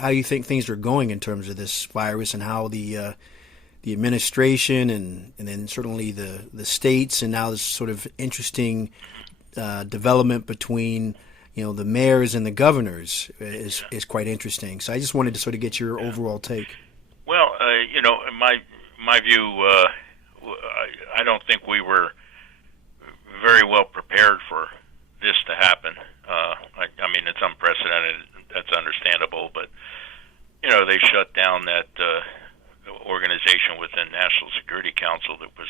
how you think things are going in terms of this virus, and how the administration and then certainly the states, and now this sort of interesting development between the mayors and the governors is quite interesting. So I just wanted to sort of get your overall take. Well, in my view, I don't think we were very well prepared for this to happen. I mean, it's unprecedented. That's understandable, but they shut down that organization within National Security Council that was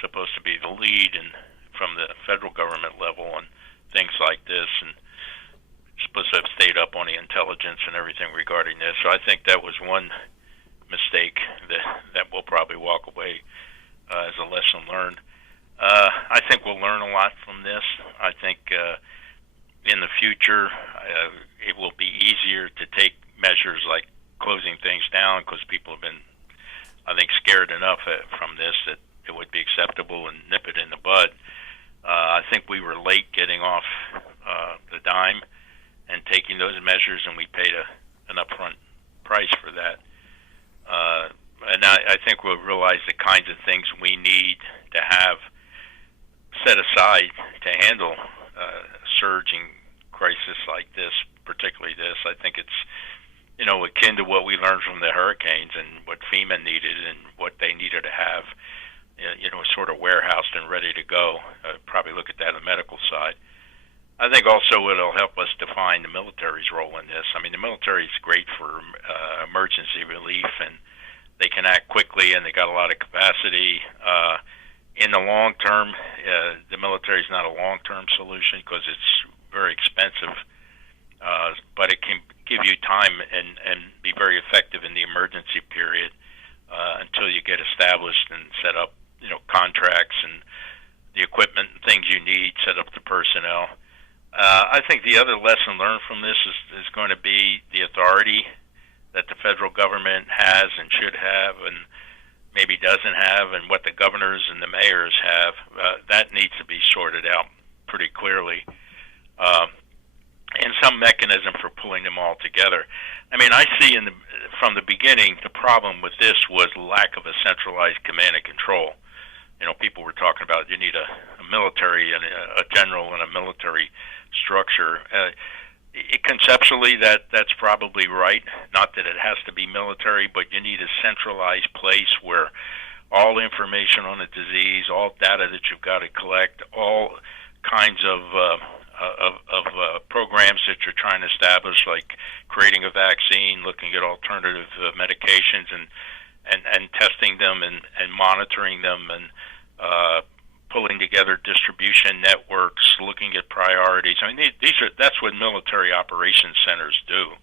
supposed to be the lead and from the federal government level on things like this, and supposed to have stayed up on the intelligence and everything regarding this. So I think that was one mistake that we'll probably walk away as a lesson learned. I think we'll learn a lot from this. I think in the future it will be easier to take measures like closing things down, because people have been, I think, scared enough from this that it would be acceptable and nip it in the bud. I think we were late getting off the dime and taking those measures, and we paid an upfront price for that. And I think we'll realize the kinds of things we need to have set aside to handle a surging crisis like this, particularly this. I think it's akin to what we learned from the hurricanes and what FEMA needed and what they needed to have, sort of warehoused and ready to go. Probably look at that on the medical side. I think also it'll help us define the military's role in this. I mean, the military is great for emergency relief, and they can act quickly, and they got a lot of capacity. In the long term, the military is not a long-term solution because it's very expensive, but it can give you time and be very effective in the emergency period until you get established and set up, contracts and the equipment and things you need, set up the personnel. I think the other lesson learned from this is going to be the authority that the federal government has and should have and maybe doesn't have, and what the governors and the mayors have. That needs to be sorted out pretty clearly. And some mechanism for pulling them all together. I mean, I see from the beginning, the problem with this was lack of a centralized command and control. People were talking about you need a military and a general and a military structure. Conceptually, that's probably right. Not that it has to be military, but you need a centralized place where all information on the disease, all data that you've got to collect, all kinds of programs that you're trying to establish, like creating a vaccine, looking at alternative medications, and testing them and monitoring them, and pulling together distribution networks, looking at priorities. I mean, that's what military operations centers do.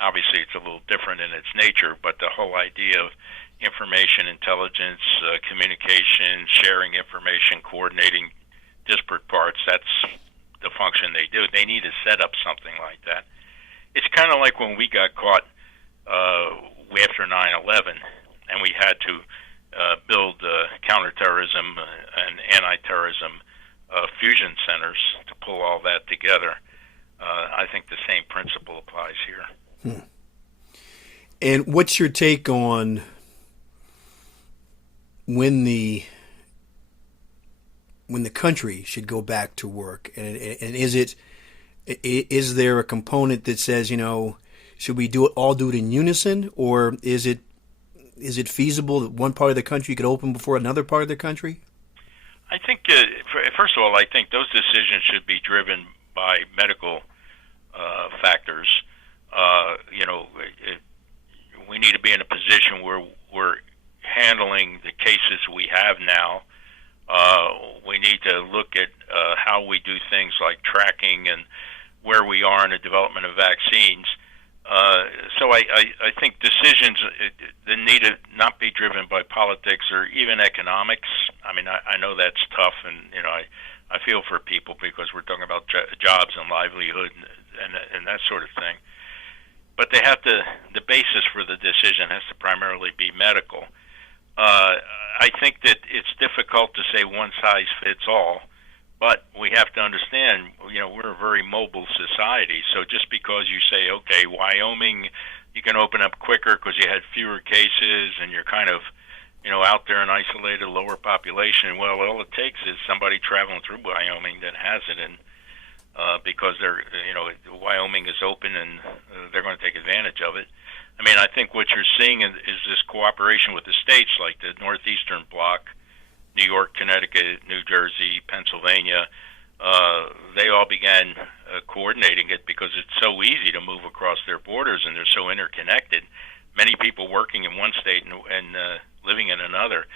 Obviously, it's a little different in its nature, but the whole idea of information intelligence, communication, sharing information, coordinating disparate parts, that's the function they do. They need to set up something like that. It's kind of like when we got caught after 9/11, and we had to build counterterrorism and anti-terrorism fusion centers to pull all that together. I think the same principle applies here. And what's your take on when the country should go back to work, and is there a component that says, should we do it in unison, or is it feasible that one part of the country could open before another part of the country? I think first of all, I think those decisions should be driven by medical factors. We need to be in a position where we're handling the cases we have now. We need to look at how we do things like tracking and where we are in the development of vaccines. So I think decisions that need to not be driven by politics or even economics. I mean, I know that's tough, and I feel for people because we're talking about jobs and livelihood and that sort of thing. But the basis for the decision has to primarily be medical. I think that it's difficult to say one size fits all, But we have to understand, we're a very mobile society. So just because you say, okay, Wyoming, you can open up quicker because you had fewer cases and you're kind of, out there in isolated, lower population. Well, all it takes is somebody traveling through Wyoming that has it, and because Wyoming is open and they're going to take advantage of it. I mean, I think what you're seeing is this cooperation with the states, like the Northeastern Bloc, New York, Connecticut, New Jersey, Pennsylvania. They all began coordinating it because it's so easy to move across their borders and they're so interconnected. Many people working in one state and living in another.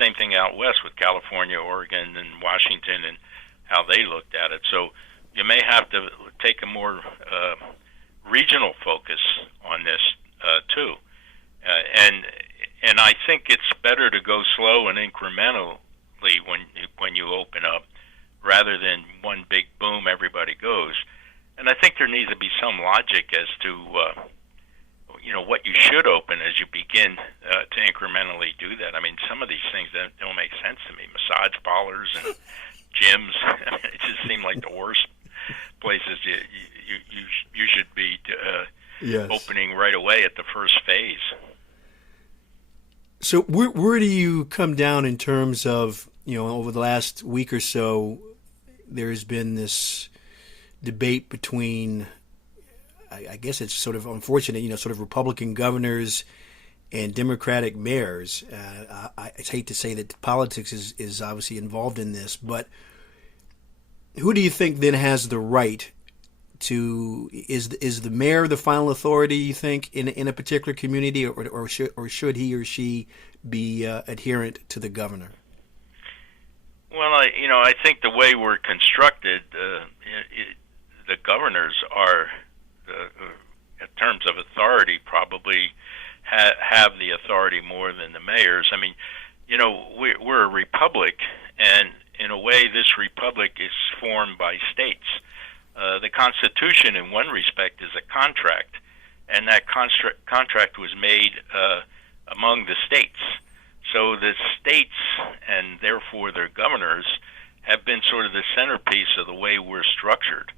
Same thing out west with California, Oregon, and Washington, and how they looked at it. So you may have to take a more regional focus on this too. And I think it's better to go slow and incrementally when you open up, rather than one big boom, everybody goes. And I think there needs to be some logic as to what you should open as you begin to incrementally do that. I mean, some of these things that don't make sense to me. Massage parlors and gyms. I mean, it just seem like the worst places you should be yes. opening right away at the first phase. So where do you come down in terms of, over the last week or so, there's been this debate between, I guess it's sort of unfortunate, sort of Republican governors and Democratic mayors. I hate to say that politics is obviously involved in this, but who do you think then has the right to, is the mayor the final authority, you think, in a particular community, or should he or she be adherent to the governor? Well, I think the way we're constructed, the governors are, in terms of authority, probably have the authority more than the mayors. I mean, we're a republic, and in a way, this republic is formed by states. The Constitution, in one respect, is a contract, and that contract was made among the states. So the states, and therefore their governors, have been sort of the centerpiece of the way we're structured.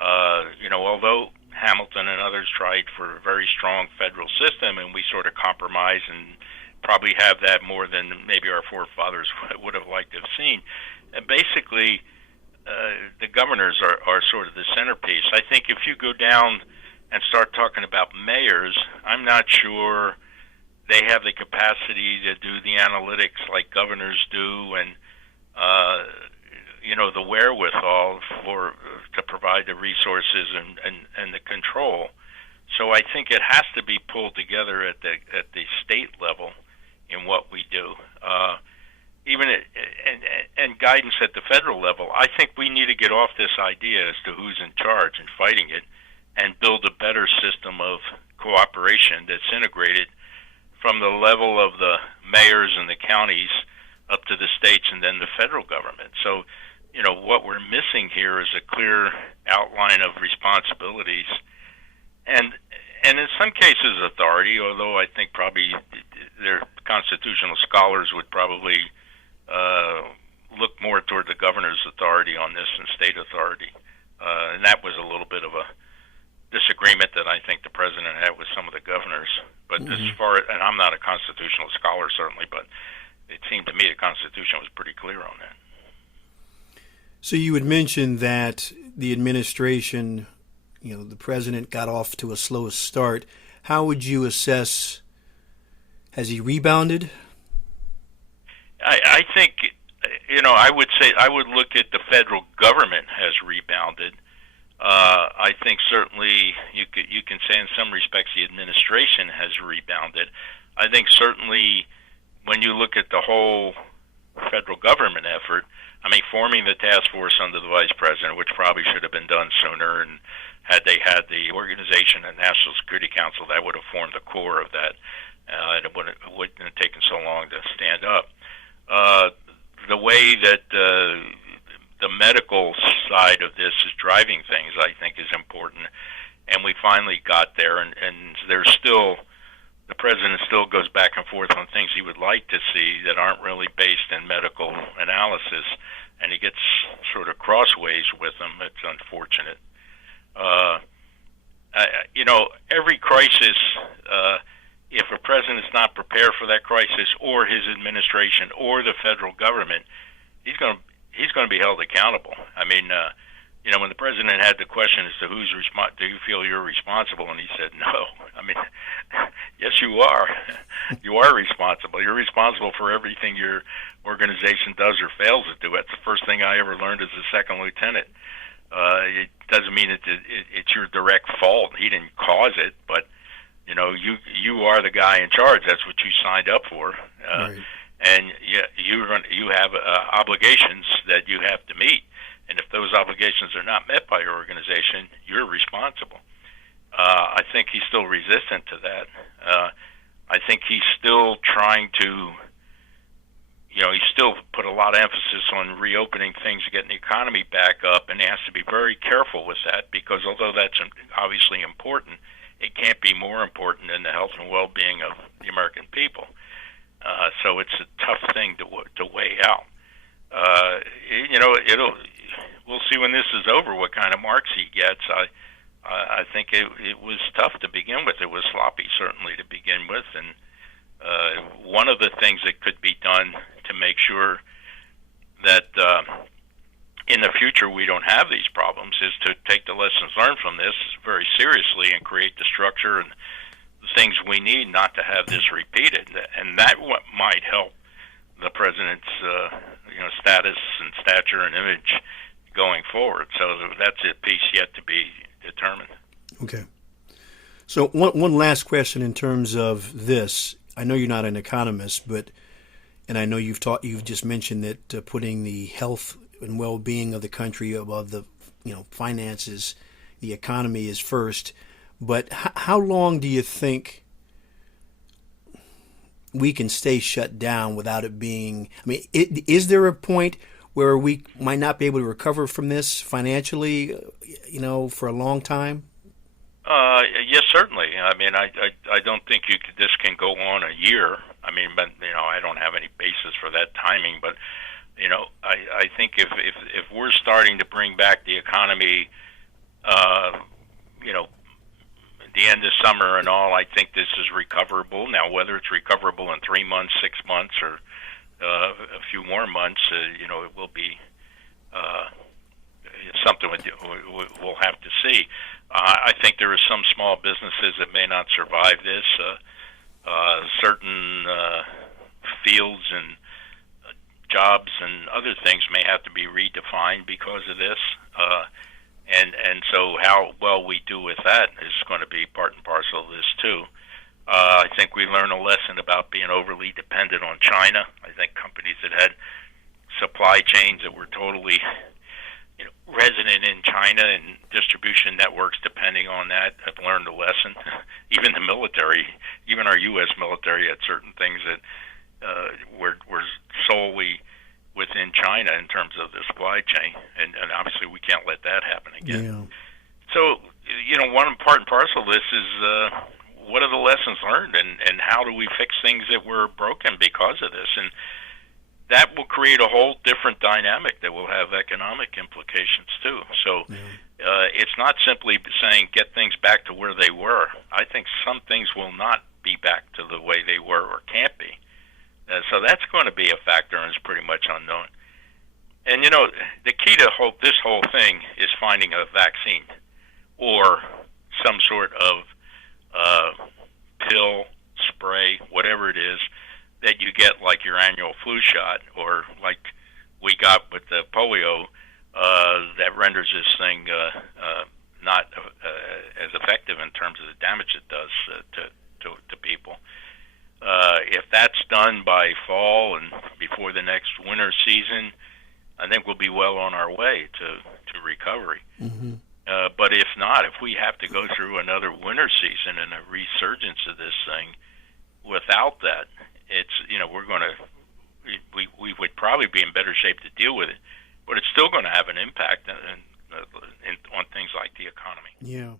Although Hamilton and others tried for a very strong federal system, and we sort of compromise and probably have that more than maybe our forefathers would have liked to have seen. And basically, the governors are sort of the centerpiece. I think if you go down and start talking about mayors, I'm not sure they have the capacity to do the analytics like governors do, and the wherewithal to provide the resources and the control. So I think it has to be pulled together at the state level in what we do. And guidance at the federal level. I think we need to get off this idea as to who's in charge and fighting it, and build a better system of cooperation that's integrated from the level of the mayors and the counties up to the states and then the federal government. So, what we're missing here is a clear outline of responsibilities and in some cases authority, although I think probably their constitutional scholars would probably look more toward the governor's authority on this than state authority. And that was a little bit of a disagreement that I think the president had with some of the governors. But as far as, and I'm not a constitutional scholar certainly, but it seemed to me the Constitution was pretty clear on that. So you had mentioned that the administration, the president got off to a slow start. How would you assess, has he rebounded? I think, I would say, I would look at the federal government has rebounded. I think certainly you can say in some respects the administration has rebounded. I think certainly when you look at the whole federal government effort, forming the task force under the vice president, which probably should have been done sooner, and had they had the organization and National Security Council, that would have formed the core of that. It wouldn't have taken so long to stand up. The way that the medical side of this is driving things, I think, is important, and we finally got there. And there's still the president still goes back and forth on things he would like to see that aren't really based in medical analysis, and he gets sort of crossways with them. It's unfortunate. Every crisis, if a president is not prepared for that crisis, or his administration, or the federal government, he's going to be held accountable. I mean, when the president had the question as to do you feel you're responsible, and he said no. I mean, yes, you are. You are responsible. You're responsible for everything your organization does or fails to do. That's the first thing I ever learned as a second lieutenant. It doesn't mean it's your direct fault. He didn't cause it, but you are the guy in charge. That's what you signed up for, Right. and you have obligations that you have to meet. And if those obligations are not met by your organization, you're responsible. I think he's still resistant to that. I think he's still trying to. He still put a lot of emphasis on reopening things, getting the economy back up, and he has to be very careful with that because although that's obviously important, it can't be more important than the health and well-being of the American people. So it's a tough thing to weigh out. We'll see when this is over what kind of marks he gets. I think it was tough to begin with. It was sloppy, certainly, to begin with, and one of the things that could be done to make sure that in the future we don't have these problems is to take the lessons learned from this very seriously and create the structure and the things we need not to have this repeated. And that might help the president's status and stature and image going forward. So that's a piece yet to be determined. Okay. So one last question in terms of this. I know you're not an economist, and I know you've just mentioned that putting the health and well-being of the country above the finances, the economy is first. But how long do you think we can stay shut down without it being? I mean, is there a point where we might not be able to recover from this financially, for a long time? Yes, certainly. I mean, I don't think this can go on a year. I mean, but I don't have any basis for that timing. But I think if we're starting to bring back the economy, the end of summer and all, I think this is recoverable. Now, whether it's recoverable in 3 months, 6 months, or a few more months, it will be something we'll have to see. I think there are some small businesses that may not survive this. Certain fields and jobs and other things may have to be redefined because of this. And so how well we do with that is going to be part and parcel of this too. I think we learned a lesson about being overly dependent on China. I think companies that had supply chains that were totally resident in China and distribution networks depending on that have learned a lesson. Even the military, even our U.S. military had certain things that were solely within China in terms of the supply chain, and obviously we can't let that happen again. Yeah. So, one part and parcel of this is what are the lessons learned, and how do we fix things that were broken because of this? And that will create a whole different dynamic that will have economic implications too. So it's not simply saying get things back to where they were. I think some things will not be back to the way they were or can't be. So that's going to be a factor and is pretty much unknown. And, the key to this whole thing is finding a vaccine or some sort of pill, spray, whatever it is, that you get like your annual flu shot or like we got with the polio that renders this thing not as effective in terms of the damage it does to people. If that's done by fall and before the next winter season, I think we'll be well on our way to recovery. Mm-hmm. But if not, if we have to go through another winter season and a resurgence of this thing, without that, it's we would probably be in better shape to deal with it, but it's still going to have an impact on things like the economy. Yeah.